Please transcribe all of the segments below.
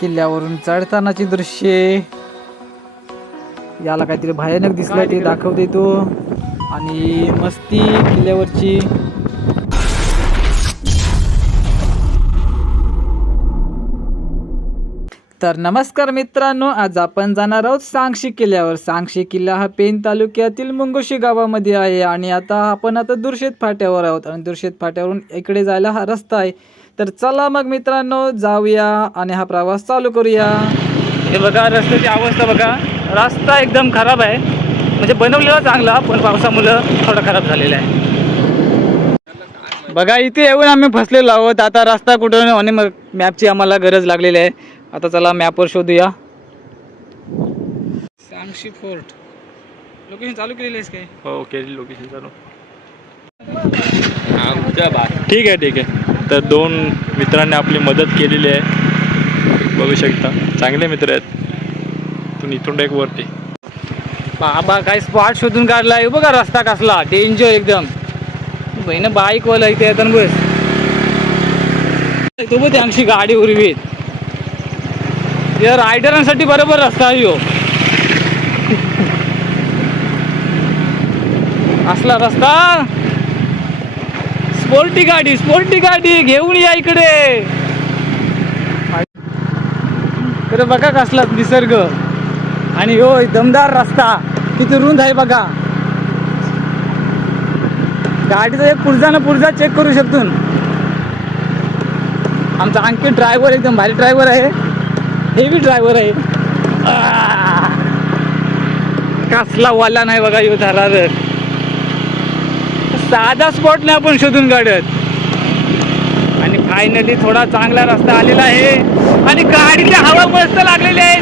किल्ल्यावरून चढतानाची दृश्ये याला काहीतरी भयानक दिसलं ते दाखवते तो. आणि मस्ती किल्ल्यावरची. तर नमस्कार मित्रांनो आज आपण जाणार आहोत सांगशी किल्ल्यावर. सांगशी किल्ला हा पेन तालुक्यातील मुंगोशी गावामध्ये आहे. आणि आता आपण आता दुर्शेत फाट्यावर आहोत. आणि दुर्शेत फाट्यावरून इकडे जायला हा रस्ता आहे. तर चला मग मित्रांनो जाऊया आणि हा प्रवास चालू करूया. हे बघा रस्त्याची अवस्था बघा. रस्ता एकदम खराब आहे. म्हणजे बनवलेला चांगला पण पावसामुळं थोडा खराब झालेला आहे. बघा इथे येऊन आम्ही फसलेलो आहोत. आता रस्ता कुठं आणि मग मॅपची आम्हाला गरज लागलेली आहे. आता चला मॅपवर शोधूया. सांगशी फोर्ट. लोकेशन चालू केलेली आहेस काय? हो केली लोकेशन चालू. ठीक आहे ठीक आहे. तर दोन मित्रांनी आपली मदत केलेली आहे. बघू शकता. चांगले मित्र आहेत. तू इथून एक वरती. बाबा काय स्पॉट शोधून काढलाय हे बघा रस्ता कसला. डेंजर एकदम. बहिण बाईक वाला इथे येतात बस. तो बघ त्यांची गाडी उरवीत. या रायडरांसाठी बरोबर रस्ता आहे ह्यो असला रस्ता. स्पोर्टी गाडी स्पोर्टी गाडी घेऊन या इकडे. तर बघा कसला निसर्ग. आणि हो दमदार रस्ता. किती रुंद आहे बघा. गाडीचा एक पुरजा ना पुरजा चेक करू शकतो. आमचा आणखी ड्रायव्हर एकदम भारी ड्रायव्हर आहे. हेवी ड्रायव्हर आहे. कसला वाला नाही बघा यो तर साधा स्पॉट नाही आपण शोधून काढत. आणि फायनली थोडा चांगला रस्ता आलेला आहे. आणि गाडीची हवा मस्त लागलेली आहे.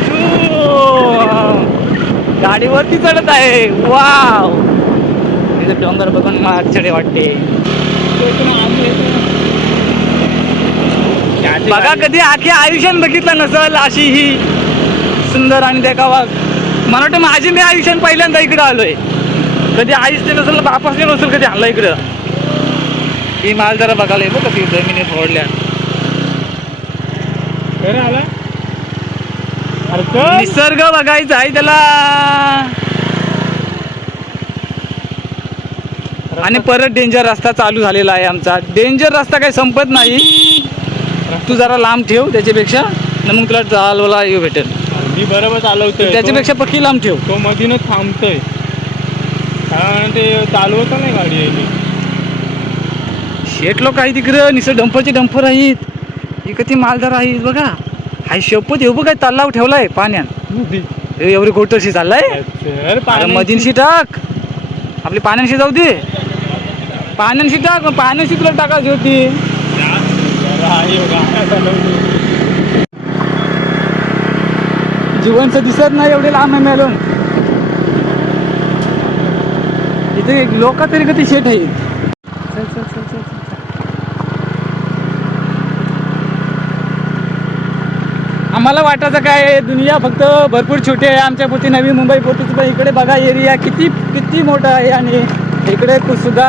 गाडीवरती चढत आहे. वाव. तिथे डोंगर बघून मला आश्चर्य वाटते. बघा कधी आखी आयुष्यात बघितलं नसल अशी ही सुंदर आणि देखावा. मला वाटतं माझी मी आयुष्यात पहिल्यांदा इकडं आलोय. कधी आईच ते नसेल बापास नाही नसेल कधी आलं इकडं. ही माल जरा बघायला येतो कशी जमिनी फोडल्या. आला? निसर्ग बघायचा आहे त्याला. आणि परत डेंजर रस्ता चालू झालेला आहे आमचा. डेंजर रस्ता काही संपत नाही. तू जरा लांब ठेव त्याच्यापेक्षा. न मग तुला चालवला येऊ भेटेल. मी बरोबर चालवतोय त्याच्यापेक्षा पक्की लांब ठेव. तो मधीनच थांबतोय. कारण ते चालवत नाही गाडी यायची. शेट लोक आहे तिकडं निसर्ग डंपरचे डंपर आहेत. कधी मालदार आहेत बघा. हाय शपथ येऊ बघा तलाव ठेवलाय पाण्यात हे एवढी गोटरशी चाललाय? अरे मधीनशी टाक. आपली पाण्याशी जाऊ दे. पाण्याशी टाक पाण्याशी तुला टाकायची होती. जीवनचं दिसत नाही एवढे लांब आहे मेलून. इथे लोक तरी कधी शेट आहे चल, चल, चल, चल, चल. आम्हाला वाटायचं काय दुनिया फक्त भरपूर छोटी आहे. आमच्या पुरती नवी मुंबई पुरती पण इकडे बघा एरिया किती किती मोठा आहे आणि इकडे सुद्धा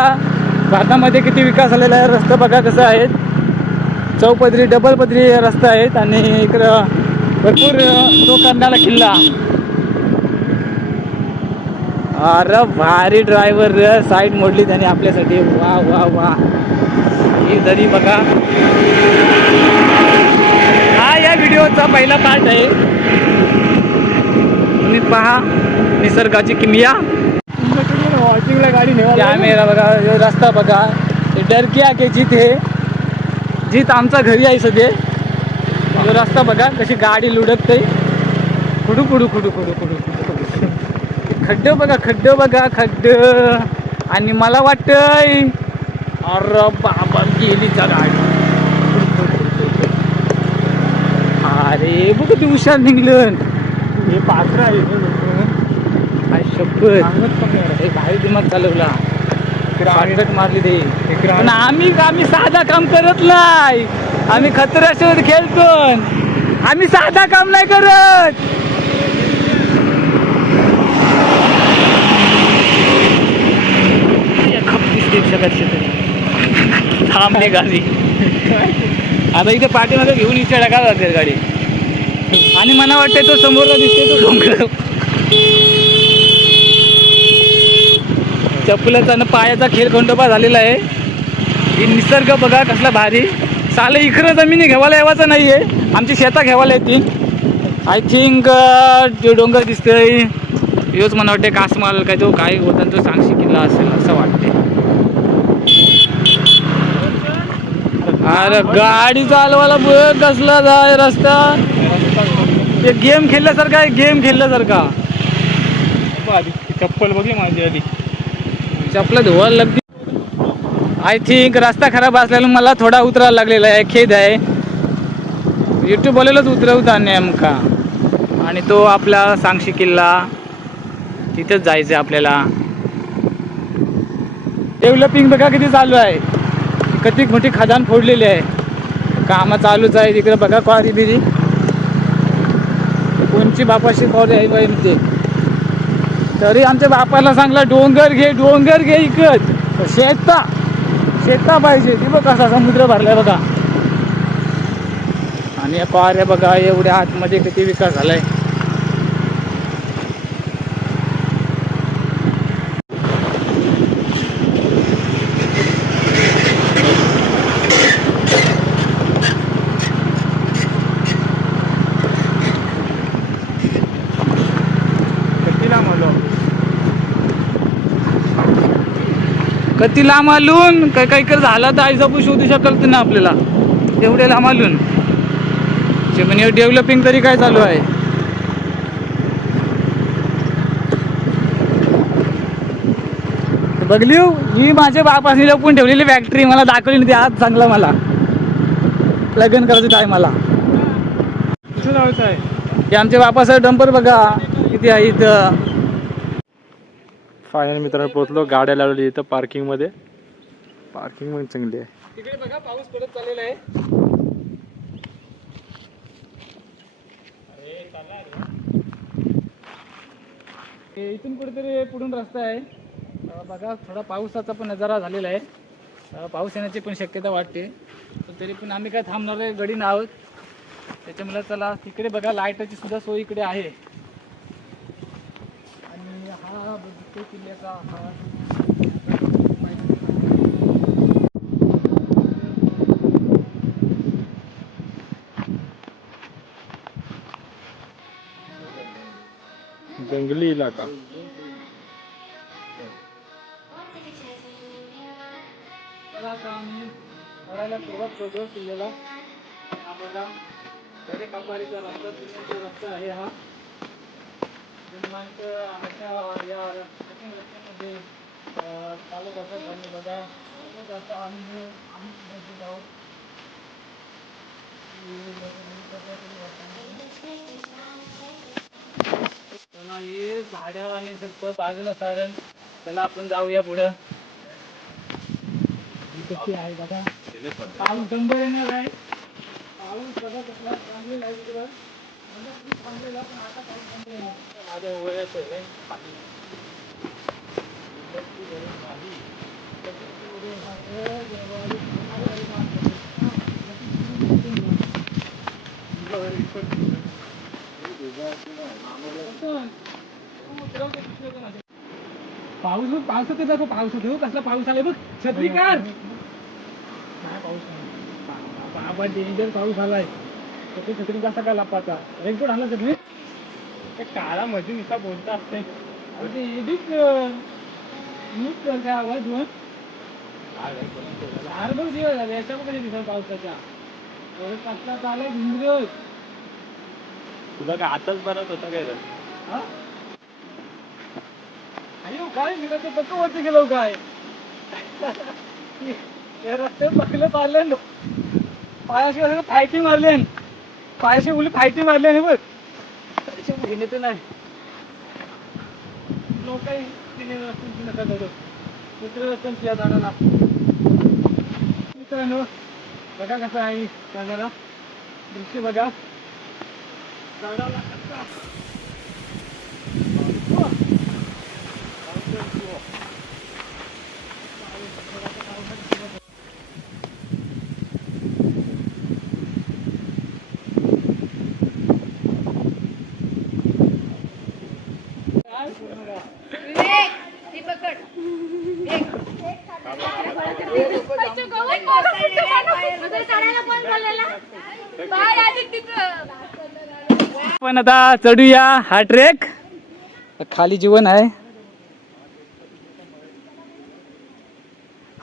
भारतामध्ये किती विकास झालेला आहे. रस्ता बघा कसं आहेत. चौपदरी डबल पदरी रस्ता आहेत आणि इकडं भरपूर तो किल्ला अरे भारी ड्रायव्हर साईड मोडली त्याने आपल्यासाठी. वा वा वा. ही दरी बघा. हा या व्हिडिओचा पहिला पार्ट आहे. तुम्ही पहा निसर्गाची किमिया. वॉचिंगला गाडी कॅमेरा बघा रस्ता बघा. डरकी के जीत हे. जीत आमचा घरी आहे सध्या रस्ता बघा कशी गाडी लुडत ते खुडू खुडू खुडू खुडू खुडू. खड्ड बघा खड्ड बघा खड्ड. आणि मला वाटतंय अरे बाबा गेली त्या गाडी? अरे बघ तू हुशार निघलं. हे पात्र आहे काय शपथ हे भारी दिमाग चालवला. शॉर्टकट मारली ते. पण आम्ही आम्ही साधा काम करत नाही. आम्ही खतरा शोध खेळतो. आम्ही साधा काम नाही करत. खप्पीस थांबले गाडी. आता इथे पाठीमागे घेऊन इथे टाका जाते गाडी. आणि मला वाटते तो समोरला दिसते तो डोंगर. चपलाचा आणि पायाचा खेळ खंडोबा झालेला आहे. ही निसर्ग बघा कसला भारी. साले इकडं जमिनी घेवायला यावाचं नाही आहे आमची शेता घेवायला येतील. आय थिंक जो डोंगर दिसतोय. योच मला वाटते कासमाल काय तो काय होता तो सांगशी किल्ला असेल असं वाटतं अरे गाडी चालवायला बघ कसला जाय रस्ता. ते गेम खेळल्यासारखा आहे गेम खेळल्यासारखा. चप्पल बघली माझी आधी. चपला धुवायला लागली. आय थिंक रस्ता खराब असल्यानं मला थोडा उतरायला लागलेला आहे खेद आहे. युट्यूबवाल्यालाच उतरवता नेमका. आणि तो आपला सांगशी किल्ला तिथंच जायचं आपल्याला. डेव्हलपिंग बघा किती चालू आहे. किती मोठी खदान फोडलेली आहे. कामं चालूच आहे तिकडे बघा क्वारी बिरी. कोणची बापाशी क्वारी आहे बाई म्हणते. तरी आमच्या बापाला सांगला डोंगर घे डोंगर घे इकत. शेता शेता पाहिजे. ती बघ कसा समुद्र भरलाय बघा. आणि या पाऱ्या बघा एवढ्या आतमध्ये किती विकास झालाय. कधी लांब आलून काय काही कर झाला तर आई जपू शोधू शकल तर ना आपल्याला. एवढे लांब आलून. ते म्हणजे डेव्हलपिंग तरी काय चालू आहे? बघली हो, ही माझ्या बापाने लपून ठेवलेली फॅक्टरी मला दाखवली नाही ती आज चांगला मला. लग्न करायचं आहे? मला हे आमच्या बापाचं डंपर बघा. किती आहे इथं? फायनल मित्रांनो पोहोचलो गाड्या लावली इथं पार्किंगमध्ये. पार्किंग पण चांगली आहे. तिकडे बघा पाऊस पडत चाललेला आहे. हे इथून कुठेतरी पुढून रस्ता आहे. बघा थोडा पावसाचा पण नजारा झालेला आहे. पाऊस येण्याची पण शक्यता वाटते. पण तरी पण आम्ही काय थांबणार आहे गडी आहोत त्याच्यामुळे चला तिकडे बघा लाईटाची सुद्धा सोय इकडे आहे आणि हा बघतो किल्ल्याचा जंगली इलाका. चला आम्ही चढायला सुरुवात करतो किल्ल्याला हा बघा तरी कपारीचा रस्ता सिमेंटचा रस्ता आहे हा. दिनांक आमच्या या ट्रेकिंग चालत असत आणि बघा चालत आम्ही आम्ही बसलेलो आहोत चला हे झाडं आणि सगळं बाजूला सारण चला आपण जाऊया पुढं कशी आहे बघा पाऊस डंबर येणार आहे पाऊस बघा कसला चांगलेला आहे इकडं. म्हणजे खूप पण आता पाऊस बंद येणार. माझ्या आहे पाणी. इकडची गरज नाही. पाऊस होते. जातो हो, कसला पाऊस आलाय बघ. छत्री काढ नाही पाऊस बाबा डेंजर पाऊस आलाय. छत्री छत्री कसा काय लपाचा रेनकोट आला छत्री? काळा मध्ये निसा बोलता असते अरे ते edit कर. न्यूज कर काय आवाज वर चार बघ दिवस झाले याच्यावर कधी दिसत पावसाच्या. एवढं कसला चालय भिंगत तुला काय आताच बनत होता काय रे? हा? अयो काय मी तर पक्क वरती गेलो काय? या रस्त्यावर पकडलं चाललं पायाशी असं फायटिंग मारले पायाशी मुली फायटिंग मारले आणि बघ. त्याच्या महिने तर नाही. लोक नका जातो दुसऱ्या रस्त्याने जाणार मित्रांनो बघा कसं आहे जरा दृश्य बघा झाडाला कसा आपण आता चढूया. हा ट्रेक? खाली जीवन आहे.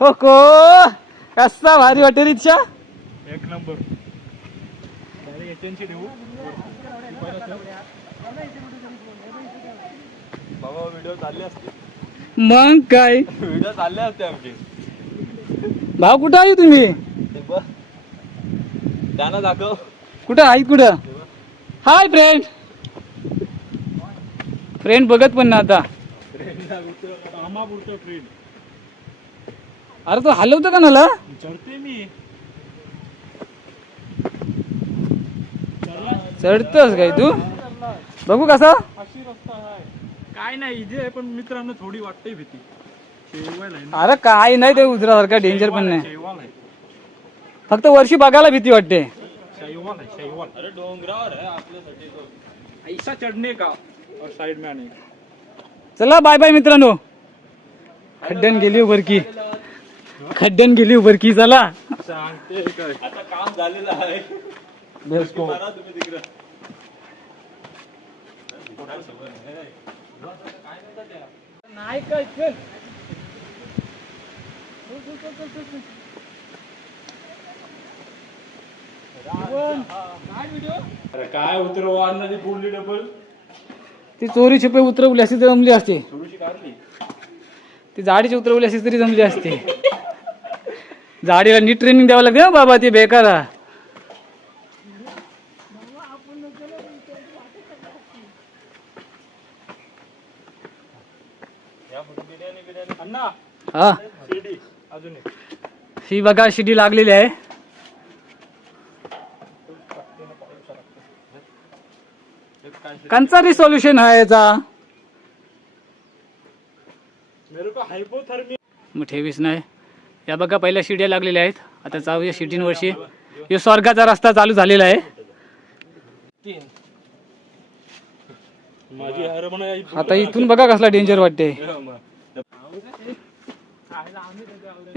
हो को. कसा भारी वाटेल रिक्षा एक नंबर. बाबा व्हिडिओ चालले असते मग काय? व्हिडिओ चालले असते आमचे. भाऊ कुठं आहे तुम्ही? त्यांना दाखव. कुठं? आहे कुठं? Hi friend. फ्रेंड बघत पण ना आता. अरे तो हलवतो का नाला? चढते मी. चढतोस काय तू? बघू कसा? काय नाही इथे आहे पण मित्रांनो थोडी वाटते भीती. शेवायला आहे ना. अरे काय नाही ते उतरासारखा डेंजर पण नाही. शैवाल आहे. फक्त वर्षी बघायला भीती वाटते. शैवाल आहे शैवाल. अरे डोंगरावर आहे आपल्यासाठी ऐसा चढणे का? और साइड में आने. का चला बाय बाय मित्रांनो. खड्ड्यान गेली उभरकी. खड्ड्यान गेली उभरकी चला. सांगते काय? आता काम झालेलं आहे. तुम्ही तिकडं. नाही काय चल. अरे काय उतरव बोलली डबल ती चोरी छपे उतरवली असती तरी जमली असते. काढली. ती जाडीची उतरवली असती तरी जमली असते. जाडीला नीट ट्रेनिंग द्यावं लागते ना बाबा ते बेकार हा. ही बघा शिडी लागलेली आहे. कंचा रिसॉल्युशन आहे याचा? मेरे को हायपोथर्मी मग ठेवीस नाही. या बघा पहिल्या शिड्या लागलेल्या आहेत. आता जाऊया शिडींवरशी. हे स्वर्गाचा रस्ता चालू झालेला आहे. तीन माझी हर म्हणा आता इथून बघा कसला डेंजर वाटते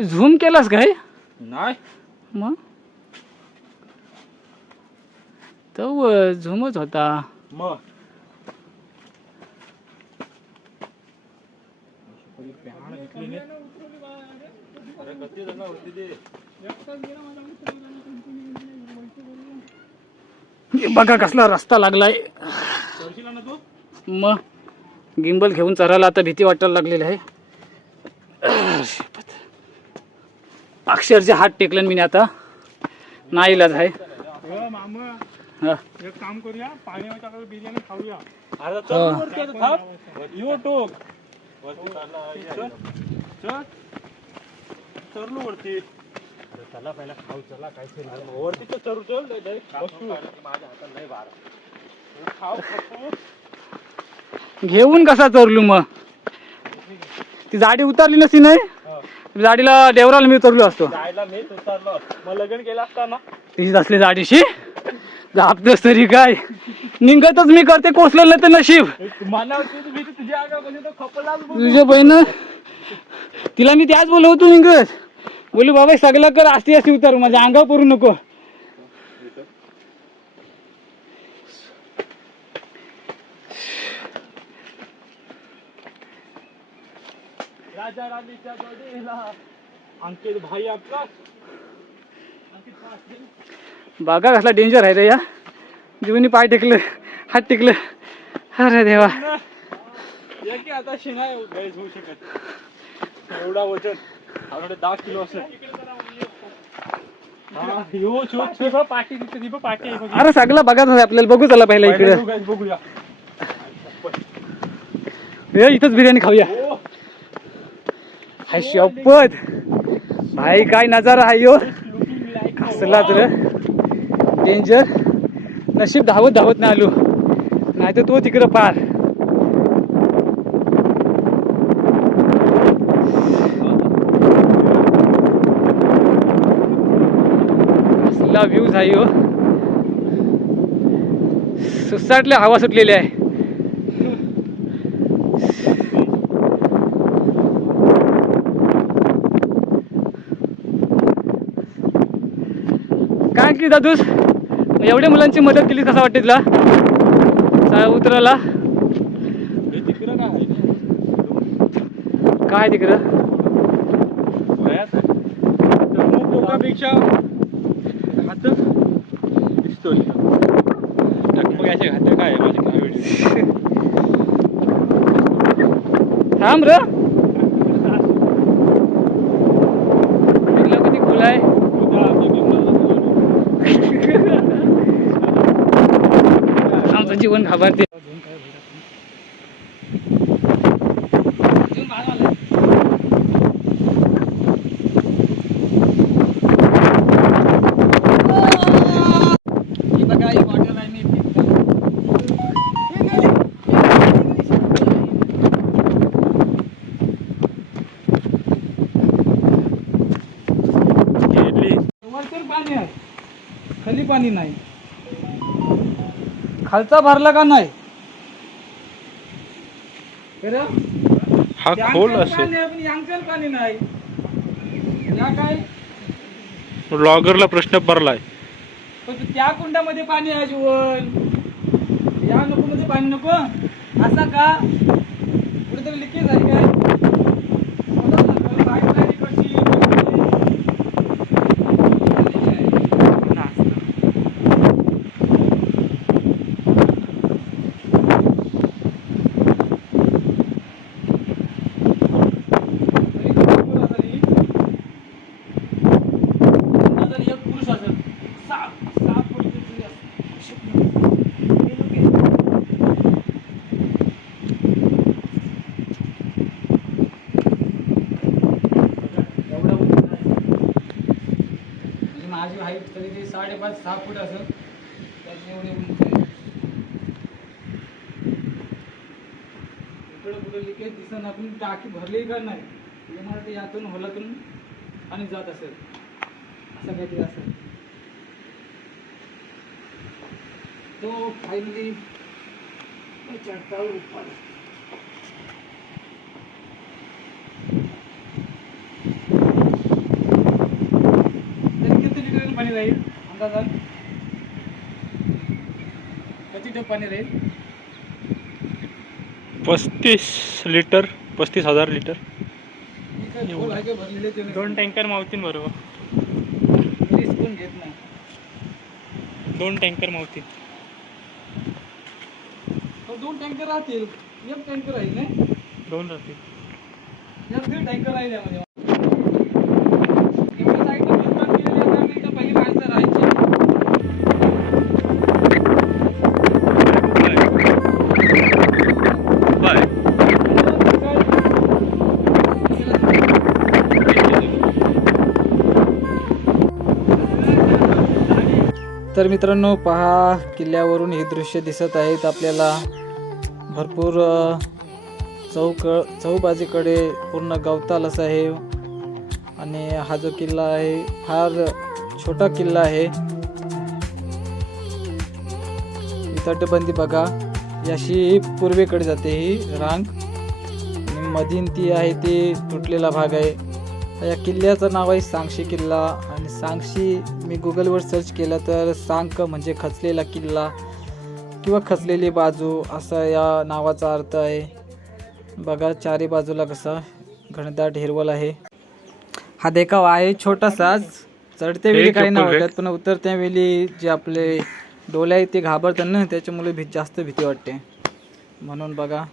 झूम केलास काय? नाही. मग? तो झूमच होता. मग. बघा कसला रस्ता लागलाय. ना मग गिंबल घेऊन चरायला आता भीती वाटायला लागलेली आहे. अक्षरशः हात टेकलं मी आता. नाही इलाज आहे. एक काम करूया पाण्याच्या बिर्याणी खाऊया. अरे हा. वरती आता थांब. यो टोक चल. चल. चरलो वरती. चला पहिला खाऊ चला काय वरती तर चरू चल. बसू खाऊ खाऊ घेऊन कसा चरलू मग? ती जाडी उतारली नसती नाही? जाडीला देवराला मी उतरलो असतो. जायला मीच उतरलो. मग लग्न केलं असता ना? तिची असली जाडीशी. जापतोस तरी काय? निघतच मी करते कोसलेलं नाही तर नशीब. तुझ्या आगा बहीण तिला मी त्याच बोलवतो निघत बोलू बाबा सगळं कर असती असती उतर माझ्या अंगावर पडू नको. राजा राणीच्या अंकित भाई आपला बघा कसला डेंजर आहे रे या. जीवनी पाय टेकलं हात टेकलं. अरे देवा. आता गैस होऊ शकत एवढा वजन. आपल्याकडे दहा किलो हा, पाठी बघ, बघ. अरे सगळं आहे आपल्याला बघू चला पहिला इकडे. बघूया. हे इथंच बिर्याणी खाऊया. ओ, हाय शपथ भाई काय नजारा आहे यो. looking like a कसला तर डेंजर नशीब धावत धावत नाही आलो. नाही तर तो तिकडं पार. कसला व्ह्यूज आहे हो. सुसाटल्या हवा सुटलेली आहे. काय की दादूस? एवढ्या मुलांची मदत केली कसं वाटते तुला? तिकडं काय तिकडं? टोकापेक्षा घातक दिसतो मग याचे घातक काय आहे माझे काय व्हिडिओ थांब र किती खोल आहे आमचं जीवन घाबरते वरचं पाणी आहे खाली पाणी नाही खालचा भरला का नाही? हा खोल असेल. पाणी नाही या काय? ब्लॉगरला प्रश्न पडलाय. पण त्या कुंडामध्ये पाणी आहे जीवन या नको मध्ये पाणी नको. असा का? कुठेतरी लिकेज आहे काय बघा ना, काय पाईप नाही इकडची, तरी भरपूर असेल ही. अंदाजाने एक पुरुष असेल सहा सहा फुटची तरी असेल. एवढा उंच आहे. म्हणजे माझी हाईट तरी ते सहा फूट असं. त्याची एवढी उंच आहे इकडं कुठं लिकेज दिसत आपण टाकी भरली का नाही? येणार ते यातून होलातून आणि जात असेल. असं काहीतरी असेल. तो फायनली चढतावर उपाला तरी किती लिटर पाणी राहील? अंदाजान. किती टप पाणी राहील पस्तीस लिटर पस्तीस हजार लिटर. भरलेले ते. दोन टँकर मावतील बरोबर. रिस्क पण घेत नाही. दोन टँकर मावतील तो दोन टँकर राहतील. एक टँकर राहील नाही दोन राहतील. दीड टँकर राहील यामध्ये एवढ्या साईडला बांधकाम केलेलं आहे, त्यामुळे इथं पहिली माणसं राहायची तर मित्रांनो पहा किल्ल्यावरून हे दृश्य दिसत आहेत आपल्याला भरपूर चौक चौबाजीकडे पूर्ण गवताल असं आहे. आणि हा जो किल्ला आहे फार छोटा किल्ला आहे. तटबंदी बघा. याशी पूर्वेकडे जाते ही रांग. आणि मधीन ती आहे ती तुटलेला भाग आहे. या किल्ल्याचं नाव आहे सांगशी किल्ला. सांगशी मी गुगलवर सर्च केलं तर सांक म्हणजे खचलेला किल्ला किंवा खचलेली बाजू असा या नावाचा अर्थ आहे. बघा चारी बाजूला कसा घनदाट हिरवल आहे. हा देखावा आहे छोटासाच. चढते वेळी काही नाही वाटत पण उतरत्या वेळी जे आपले डोले आहेत ते घाबरतात ना त्याच्यामुळे भी जास्त भीती वाटते. म्हणून बघा.